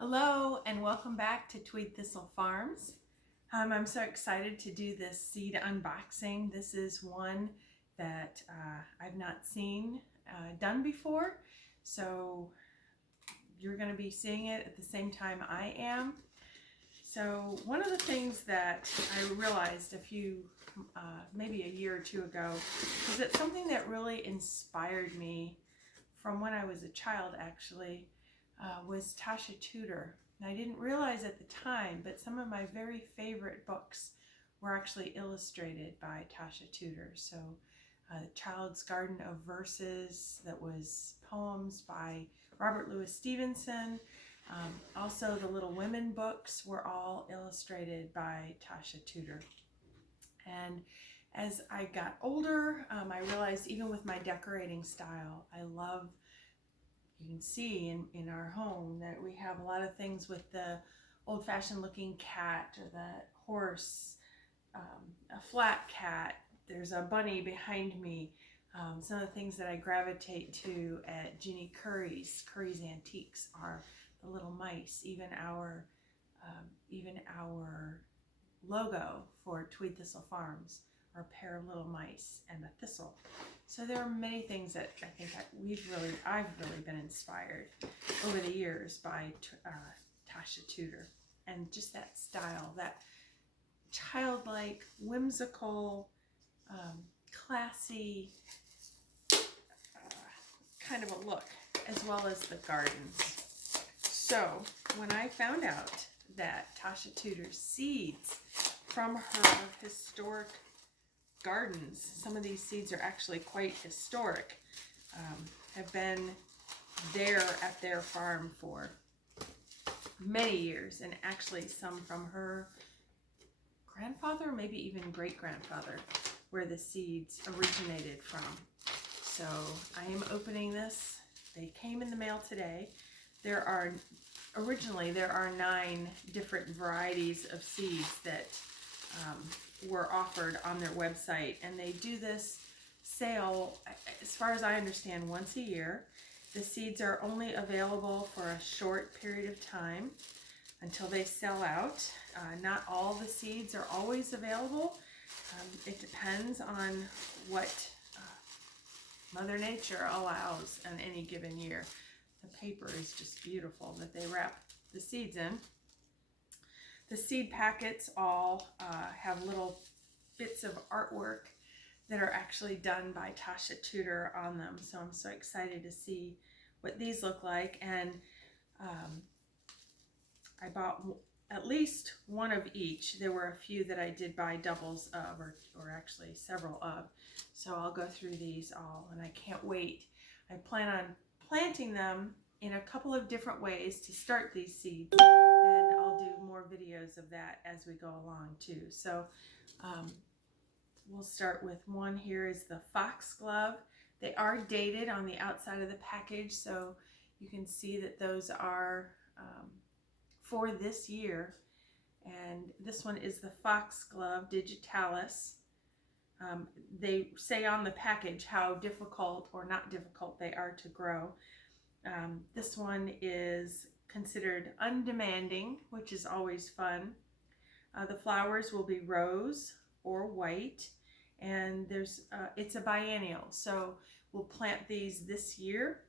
Hello and welcome back to Tweedthistle Farms. I'm so excited to do this seed unboxing. This is one that I've not seen done before, so you're going to be seeing it at the same time I am. So one of the things that I realized maybe a year or two ago, is that something that really inspired me from when I was a child actually, was Tasha Tudor. And I didn't realize at the time, but some of my very favorite books were actually illustrated by Tasha Tudor. So The Child's Garden of Verses, that was poems by Robert Louis Stevenson. Also the Little Women books were all illustrated by Tasha Tudor. And as I got older, I realized even with my decorating style, I love, you can see in our home that we have a lot of things with the old-fashioned looking cat or the horse, a flat cat. There's a bunny behind me. Some of the things that I gravitate to at Ginny Curry's Antiques are the little mice. Even our logo for Tweedthistle Farms are a pair of little mice and a thistle. So there are many things that I think I've really been inspired over the years by Tasha Tudor, and just that style, that childlike, whimsical, classy kind of a look, as well as the gardens. So when I found out that Tasha Tudor's seeds from her historic gardens, some of these seeds are actually quite historic, have been there at their farm for many years, and actually some from her grandfather, maybe even great-grandfather, where the seeds originated from. So I am opening this. They came in the mail today. Originally there are 9 different varieties of seeds that were offered on their website, and they do this sale, as far as I understand, once a year. The seeds are only available for a short period of time until they sell out. Not all the seeds are always available. It depends on what Mother Nature allows on any given year. The paper is just beautiful that they wrap the seeds in. The seed packets all have little bits of artwork that are actually done by Tasha Tudor on them. So I'm so excited to see what these look like. And I bought at least one of each. There were a few that I did buy doubles of, or actually several of. So I'll go through these all, and I can't wait. I plan on planting them in a couple of different ways to start these seeds, and I'll do more videos of that as we go along too. So we'll start with one. Here is the foxglove. They are dated on the outside of the package, so you can see that those are for this year. And this one is the Glove Digitalis. They say on the package how difficult or not difficult they are to grow. This one is considered undemanding, which is always fun. The flowers will be rose or white, and it's a biennial, so we'll plant these this year.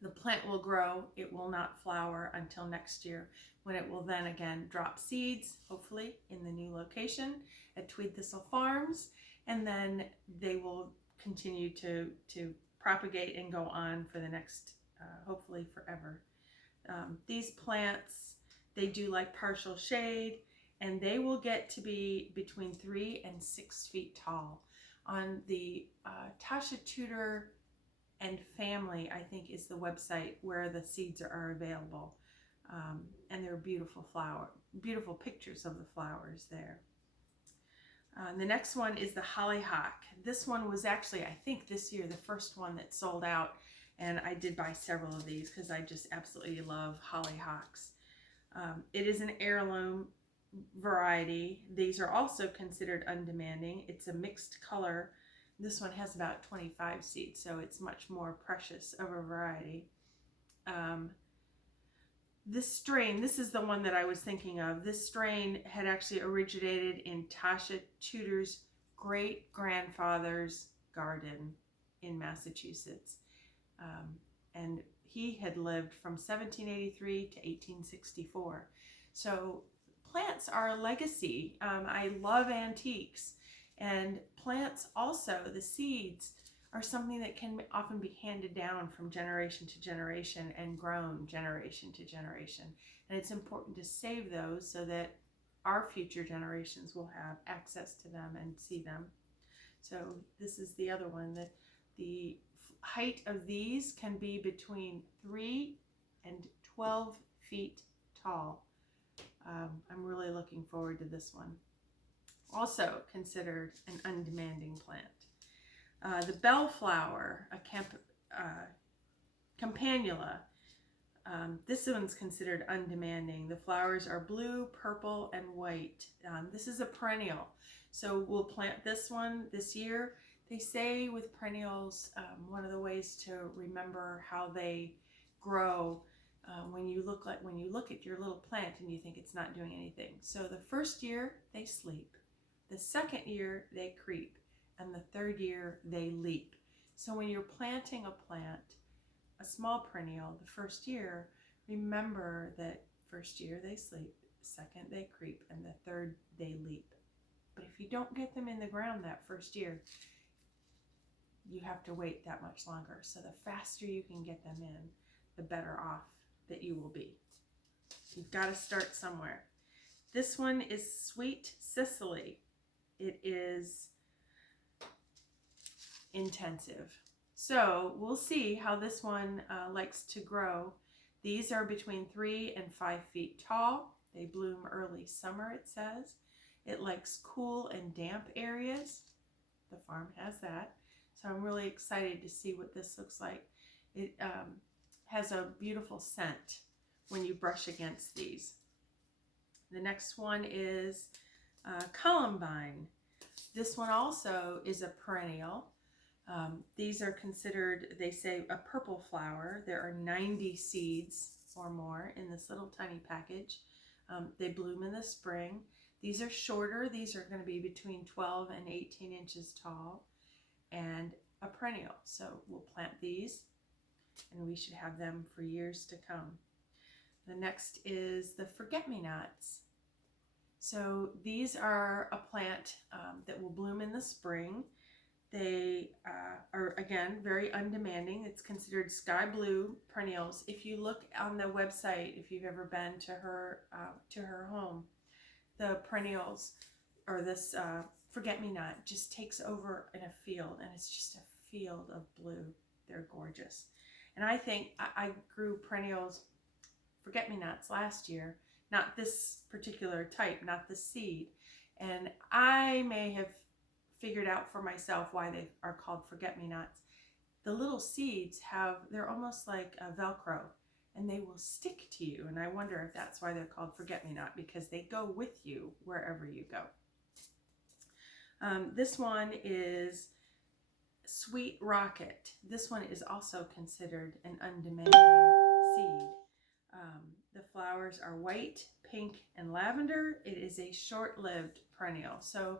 The plant will grow. It will not flower until next year, when it will then again drop seeds, hopefully in the new location at Tweedthistle Farms, and then they will continue to propagate and go on for the next, hopefully forever. These plants, they do like partial shade, and they will get to be between 3 and 6 feet tall. On the Tasha Tudor and Family, I think, is the website where the seeds are available. And there are beautiful pictures of the flowers there. The next one is the Hollyhock. This one was actually, I think this year, the first one that sold out, and I did buy several of these because I just absolutely love hollyhocks. It is an heirloom variety. These are also considered undemanding. It's a mixed color. This one has about 25 seeds, so it's much more precious of a variety. This strain, this is the one that I was thinking of. This strain had actually originated in Tasha Tudor's great-grandfather's garden in Massachusetts. And he had lived from 1783 to 1864. So plants are a legacy. I love antiques. And plants also, the seeds, are something that can often be handed down from generation to generation and grown generation to generation. And it's important to save those so that our future generations will have access to them and see them. So this is the other one. That the height of these can be between 3 and 12 feet tall. I'm really looking forward to this one. Also considered an undemanding plant. The bellflower, a campanula. This one's considered undemanding. The flowers are blue, purple, and white. This is a perennial. So we'll plant this one this year. They say with perennials, one of the ways to remember how they grow when you look at your little plant and you think it's not doing anything. So the first year they sleep, the second year they creep, and the third year they leap. So when you're planting a plant, a small perennial, the first year, remember that first year they sleep, second they creep, and the third they leap. But if you don't get them in the ground that first year, you have to wait that much longer. So the faster you can get them in, the better off that you will be. You've got to start somewhere. This one is Sweet Sicily. It is intensive. So we'll see how this one likes to grow. These are between 3 and 5 feet tall. They bloom early summer, it says. It likes cool and damp areas. The farm has that. So I'm really excited to see what this looks like. It has a beautiful scent when you brush against these. The next one is Columbine. This one also is a perennial. These are considered, they say, a purple flower. There are 90 seeds or more in this little tiny package. They bloom in the spring. These are shorter. These are going to be between 12 and 18 inches tall and a perennial. So we'll plant these and we should have them for years to come. The next is the forget-me-nots. So these are a plant that will bloom in the spring. They are, again, very undemanding. It's considered sky blue perennials. If you look on the website, if you've ever been to her home, the perennials, or this forget-me-not, just takes over in a field, and it's just a field of blue. They're gorgeous. And I think I grew perennials, forget-me-nots, last year. Not this particular type, not the seed. And I may have figured out for myself why they are called forget-me-nots. The little seeds they're almost like a Velcro, and they will stick to you. And I wonder if that's why they're called forget-me-not, because they go with you wherever you go. This one is Sweet Rocket. This one is also considered an undemanding seed. The flowers are white, pink, and lavender. It is a short-lived perennial. So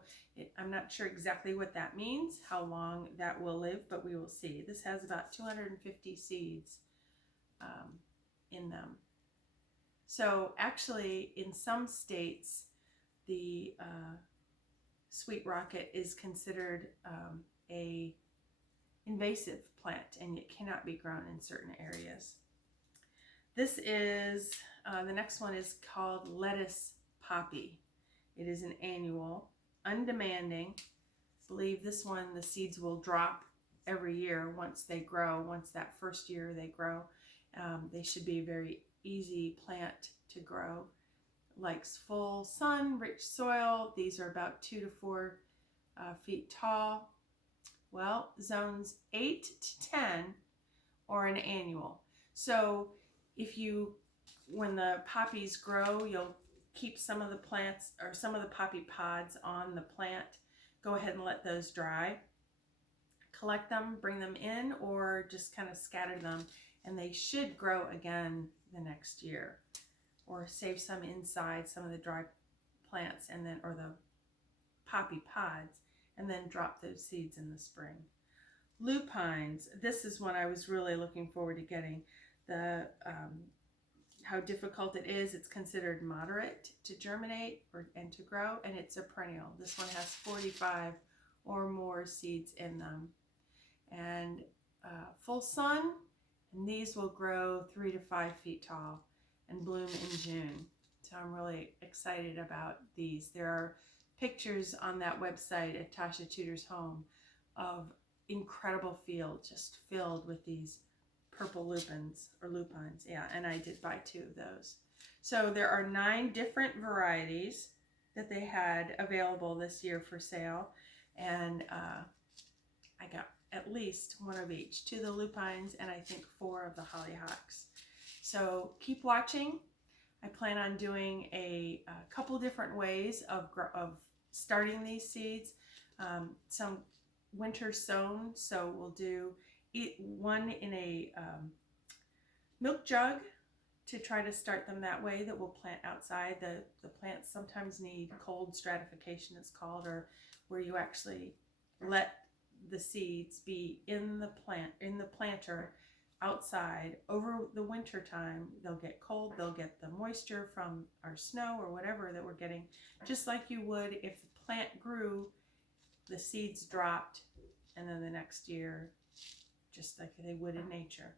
I'm not sure exactly what that means, how long that will live, but we will see. This has about 250 seeds in them. So actually, in some states, the Sweet Rocket is considered a invasive plant, and it cannot be grown in certain areas. This is, the next one is called lettuce poppy. It is an annual, undemanding. I believe this one, the seeds will drop every year once they grow. Once that first year they grow, they should be a very easy plant to grow. Likes full sun, rich soil. These are about 2 to 4 feet tall. Well, zones 8 to 10 or an annual. So when the poppies grow, you'll keep some of the plants or some of the poppy pods on the plant. Go ahead and let those dry. Collect them, bring them in, or just kind of scatter them, and they should grow again the next year. or save some inside some of the dry plants, and then, or the poppy pods, and then drop those seeds in the spring. Lupines, this is one I was really looking forward to getting. The how difficult it is. It's considered moderate to germinate and to grow, and it's a perennial. This one has 45 or more seeds in them, and full sun, and these will grow 3 to 5 feet tall and bloom in June. So I'm really excited about these. There are pictures on that website at Tasha Tudor's home of incredible fields just filled with these purple lupines, or lupines, yeah, and I did buy 2 of those. So there are 9 different varieties that they had available this year for sale, and I got at least 1 of each, 2 of the lupines and I think 4 of the hollyhocks. So keep watching. I plan on doing a couple different ways of starting these seeds. Some winter sown, so we'll do one in a milk jug to try to start them that way, that we'll plant outside. The plants sometimes need cold stratification, it's called, or where you actually let the seeds be in the planter outside over the winter time. They'll get cold, they'll get the moisture from our snow or whatever that we're getting, just like you would if the plant grew, the seeds dropped, and then the next year, just like they would in nature.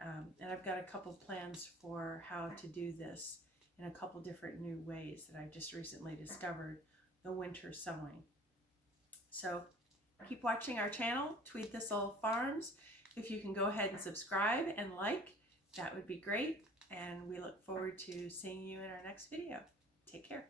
And I've got a couple plans for how to do this in a couple different new ways that I just recently discovered, the winter sowing. So keep watching our channel, Tweedthistle Farms. If you can go ahead and subscribe and like, that would be great. And we look forward to seeing you in our next video. Take care.